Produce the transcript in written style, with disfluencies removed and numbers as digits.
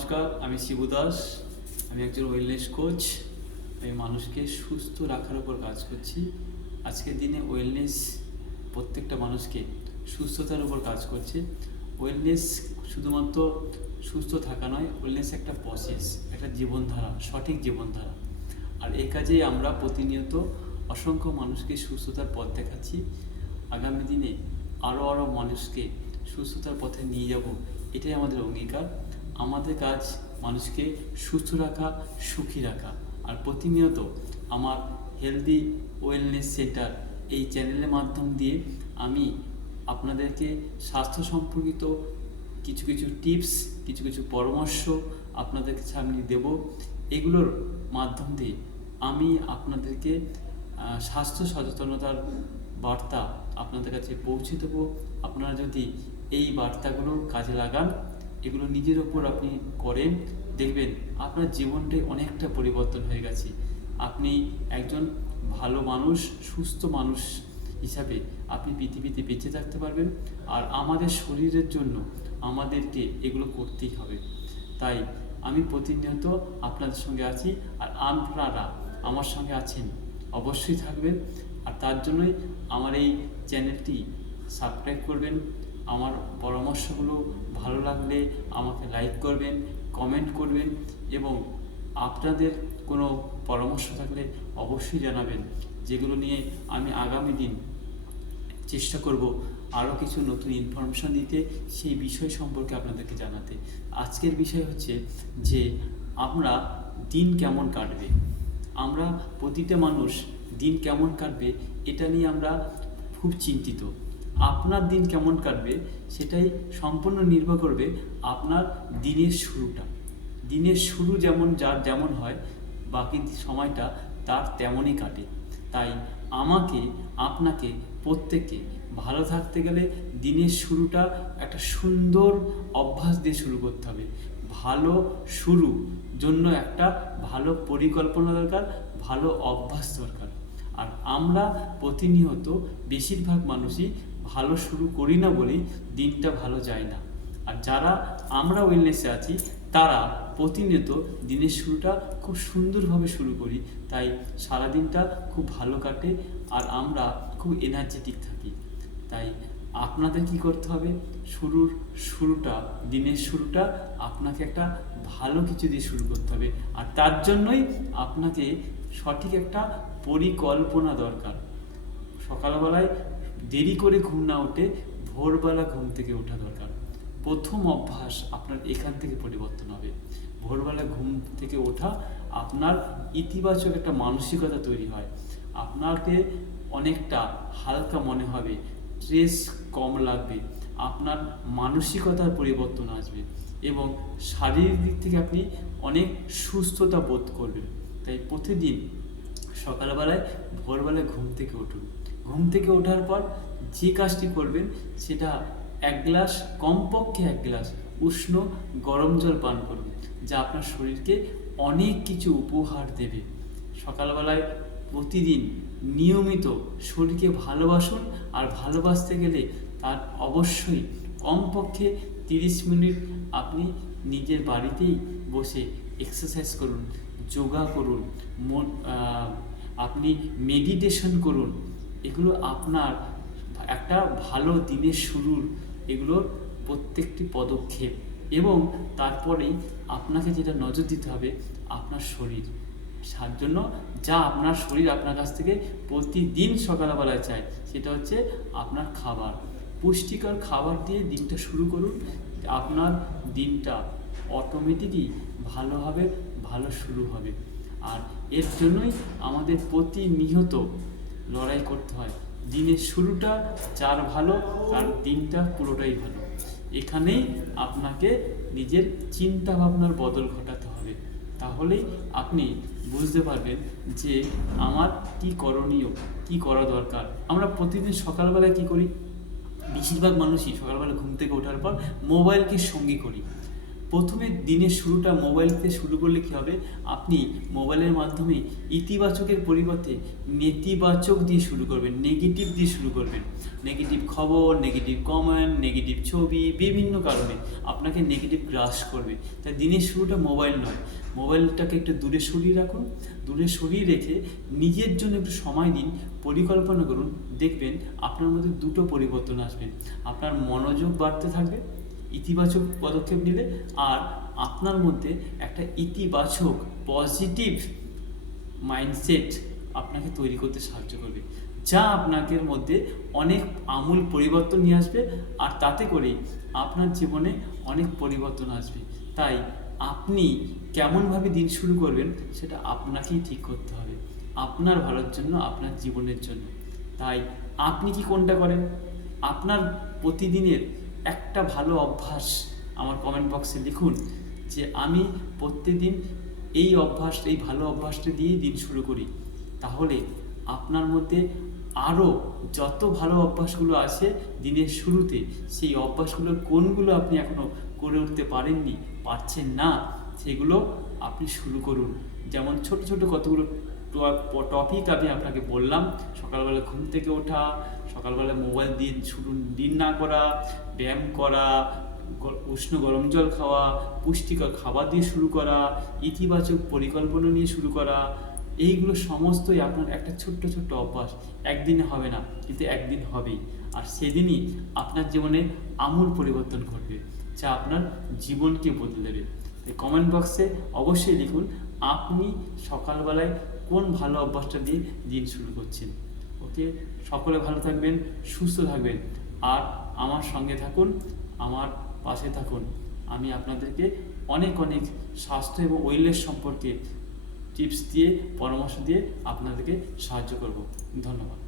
নমস্কার, আমি শিবু দাস। আমি একজন ওয়েলনেস কোচ। আমি মানুষকে সুস্থ রাখার উপর কাজ করছি। আজকের দিনে ওয়েলনেস প্রত্যেকটা মানুষকে সুস্থতার উপর কাজ করছে। ওয়েলনেস শুধুমাত্র সুস্থ থাকা নয়, ওয়েলনেস একটা প্রসেস, একটা জীবনধারা, সঠিক জীবনধারা। আর এই কাজেই আমরা প্রতিনিয়ত অসংখ্য মানুষকে সুস্থতার পথ দেখাচ্ছি। আগামী দিনে আরও মানুষকে সুস্থতার পথে নিয়ে যাব, এটাই আমাদের অঙ্গীকার। আমাদের কাজ মানুষকে সুস্থ রাখা, সুখী রাখা। আর প্রতিনিয়ত আমার হেলদি ওয়েলনেস সেন্টার এই চ্যানেলের মাধ্যম দিয়ে আমি আপনাদেরকে স্বাস্থ্য সম্পর্কিত কিছু কিছু টিপস, কিছু কিছু পরামর্শ আপনাদেরকে সামনে দেব। এগুলোর মাধ্যম দিয়ে আমি আপনাদেরকে স্বাস্থ্য সচেতনতার বার্তা আপনাদের কাছে পৌঁছে দেবো। আপনারা যদি এই বার্তাগুলো কাজে লাগান, এগুলো নিজের ওপর আপনি করেন, দেখবেন আপনার জীবনটাই অনেকটা পরিবর্তন হয়ে গেছে। আপনি একজন ভালো মানুষ, সুস্থ মানুষ হিসাবে আপনি পৃথিবীতে বেঁচে থাকতে পারবেন। আর আমাদের শরীরের জন্য আমাদেরকে এগুলো করতেই হবে। তাই আমি প্রতিনিয়ত আপনাদের সঙ্গে আছি, আর আপনারা আমার সঙ্গে আছেন, অবশ্যই থাকবেন। আর তার জন্যই আমার এই চ্যানেলটি সাবস্ক্রাইব করবেন। আমার পরামর্শগুলো ভালো লাগলে আমাকে লাইক করবেন, কমেন্ট করবেন, এবং আপনাদের কোনো পরামর্শ থাকলে অবশ্যই জানাবেন, যেগুলো নিয়ে আমি আগামী দিন চেষ্টা করব আরও কিছু নতুন ইনফরমেশন দিতে, সেই বিষয় সম্পর্কে আপনাদেরকে জানাতে। আজকের বিষয় হচ্ছে যে আমরা দিন কেমন কাটবে। আমরা প্রতিটা মানুষ দিন কেমন কাটবে এটা নিয়ে আমরা খুব চিন্তিত। আপনার দিন কেমন কাটবে সেটাই সম্পূর্ণ নির্ভর করবে আপনার দিনের শুরুটা। দিনের শুরু যার যেমন হয়, বাকি সময়টা তার তেমনই কাটে। তাই আমাকে, আপনাকে, প্রত্যেককে ভালো থাকতে গেলে দিনের শুরুটা একটা সুন্দর অভ্যাস দিয়ে শুরু করতে হবে। ভালো শুরু জন্য একটা ভালো পরিকল্পনা দরকার, ভালো অভ্যাস দরকার। আর আমরা প্রতিনিয়ত বেশিরভাগ মানুষই ভালো শুরু করি না বলেই দিনটা ভালো যায় না। আর যারা আমরা ওয়েলনেসে আছি তারা প্রতিনিয়ত দিনের শুরুটা খুব সুন্দরভাবে শুরু করি, তাই সারাদিনটা খুব ভালো কাটে আর আমরা খুব এনার্জেটিক থাকি। তাই আপনাদের কি করতে হবে, দিনের শুরুটা আপনাকে একটা ভালো কিছু দিয়ে শুরু করতে হবে। আর তার জন্যই আপনাকে সঠিক একটা পরিকল্পনা দরকার। সকালবেলায় দেরি করে ঘুম না উঠে ভোরবেলা ঘুম থেকে ওঠা দরকার। প্রথম অভ্যাস আপনার এখান থেকে পরিবর্তন হবে। ভোরবেলা ঘুম থেকে ওঠা আপনার ইতিবাচক একটা মানসিকতা তৈরি হয়। আপনাকে অনেকটা হালকা মনে হবে, স্ট্রেস কম লাগবে, আপনার মানসিকতার পরিবর্তন আসবে এবং শারীরিক দিক থেকে আপনি অনেক সুস্থতা বোধ করবেন। তাই প্রতিদিন সকালবেলায় ভোরবেলায় ঘুম থেকে উঠুন। ঘুম থেকে ওঠার পর যে কাজটি করবেন সেটা কমপক্ষে এক গ্লাস উষ্ণ গরম জল পান করুন, যা আপনার শরীরকে অনেক কিছু উপহার দেবে। সকালবেলায় প্রতিদিন নিয়মিত শরীরকে ভালোবাসুন। আর ভালোবাসতে গেলে তার অবশ্যই কমপক্ষে 30 মিনিট আপনি নিজের বাড়িতেই বসে এক্সারসাইজ করুন, যোগা করুন, আপনি মেডিটেশন করুন। এগুলো আপনার একটা ভালো দিনের শুরুর এগুলোর প্রত্যেকটি পদক্ষেপ। এবং তারপরেই আপনাকে যেটা নজর দিতে হবে আপনার শরীর। তার জন্য আপনার শরীর আপনার কাছ থেকে প্রতিদিন সকালবেলায় চায় সেটা হচ্ছে আপনার খাবার। পুষ্টিকর খাবার দিয়ে দিনটা শুরু করুন, আপনার দিনটা অটোমেটিকই ভালো হবে, ভালো শুরু হবে। আর এর জন্যই আমাদের প্রতিনিয়ত লড়াই করতে হয়। দিনের শুরুটা যার ভালো তার দিনটা পুরোটাই ভালো। এখানেই আপনাকে নিজের চিন্তা ভাবনার বদল ঘটাতে হবে। তাহলেই আপনি বুঝতে পারবেন যে আমার কি করণীয়, কি করা দরকার। আমরা প্রতিদিন সকালবেলায় কি করি, বেশিরভাগ মানুষই সকালবেলা ঘুম থেকে ওঠার পর মোবাইলকে সঙ্গী করি। প্রথমে দিনের শুরুটা মোবাইলতে শুরু করলে কী হবে, আপনি মোবাইলের মাধ্যমে ইতিবাচকের পরিবর্তে নেতিবাচক দিয়ে শুরু করবেন, নেগেটিভ দিয়ে শুরু করবেন। নেগেটিভ খবর, নেগেটিভ কমেন্ট, নেগেটিভ ছবি, বিভিন্ন কারণে আপনাকে নেগেটিভ গ্রাস করবে। তাই দিনের শুরুটা মোবাইল নয়, মোবাইলটাকে একটু দূরে সরিয়ে রাখুন। দূরে সরিয়ে রেখে নিজের জন্য একটু সময় দিন, পরিকল্পনা করুন। দেখবেন আপনার মধ্যে দুটো পরিবর্তন আসবে। আপনার মনোযোগ বাড়তে থাকবে ইতিবাচক পদক্ষেপ নিলে, আর আপনার মধ্যে একটা ইতিবাচক পজিটিভ মাইন্ডসেট আপনাকে তৈরি করতে সাহায্য করবে, যা আপনাদের মধ্যে অনেক আমূল পরিবর্তন নিয়ে আসবে। আর তাতে করে আপনার জীবনে অনেক পরিবর্তন আসবে। তাই আপনি কেমনভাবে দিন শুরু করবেন সেটা আপনাকেই ঠিক করতে হবে, আপনার ভালোর জন্য, আপনার জীবনের জন্য। তাই আপনি কি কোনটা করেন? আপনার প্রতিদিনের একটা ভালো অভ্যাস আমার কমেন্ট বক্সে লিখুন যে আমি প্রত্যেকদিন এই ভালো অভ্যাসটা দিয়েই দিন শুরু করি। তাহলে আপনার মধ্যে আরও যত ভালো অভ্যাসগুলো আছে দিনের শুরুতে, সেই অভ্যাসগুলোর কোনগুলো আপনি এখনও করে উঠতে পারছেন না, সেগুলো আপনি শুরু করুন। যেমন ছোট ছোট কতগুলো টপিক আমি আপনাকে বললাম। সকালবেলা ঘুম থেকে ওঠা, সকালবেলা মোবাইল দিয়ে দিন না করা, ব্যায়াম করা, উষ্ণ গরম জল খাওয়া, পুষ্টিকর খাবার দিয়ে শুরু করা, ইতিবাচক পরিকল্পনা নিয়ে শুরু করা, এইগুলো সমস্তই আপনার একটা ছোট্ট ছোট্ট অভ্যাস। একদিনে হবে না, কিন্তু একদিন হবেই। আর সেদিনই আপনার জীবনে আমূল পরিবর্তন ঘটবে, যা আপনার জীবনকে বদলে দেবে। তাই কমেন্ট বক্সে অবশ্যই লিখুন আপনি সকালবেলায় কোন ভালো অভ্যাসটা দিয়ে দিন শুরু করছেন। ওকে, সকলে ভালো থাকবেন, সুস্থ থাকবেন, আর আমার সঙ্গে থাকুন, আমার পাশে থাকুন। আমি আপনাদেরকে অনেক অনেক স্বাস্থ্য এবং ওয়েলনেস সম্পর্কে টিপস দিয়ে, পরামর্শ দিয়ে আপনাদেরকে সাহায্য করব। ধন্যবাদ।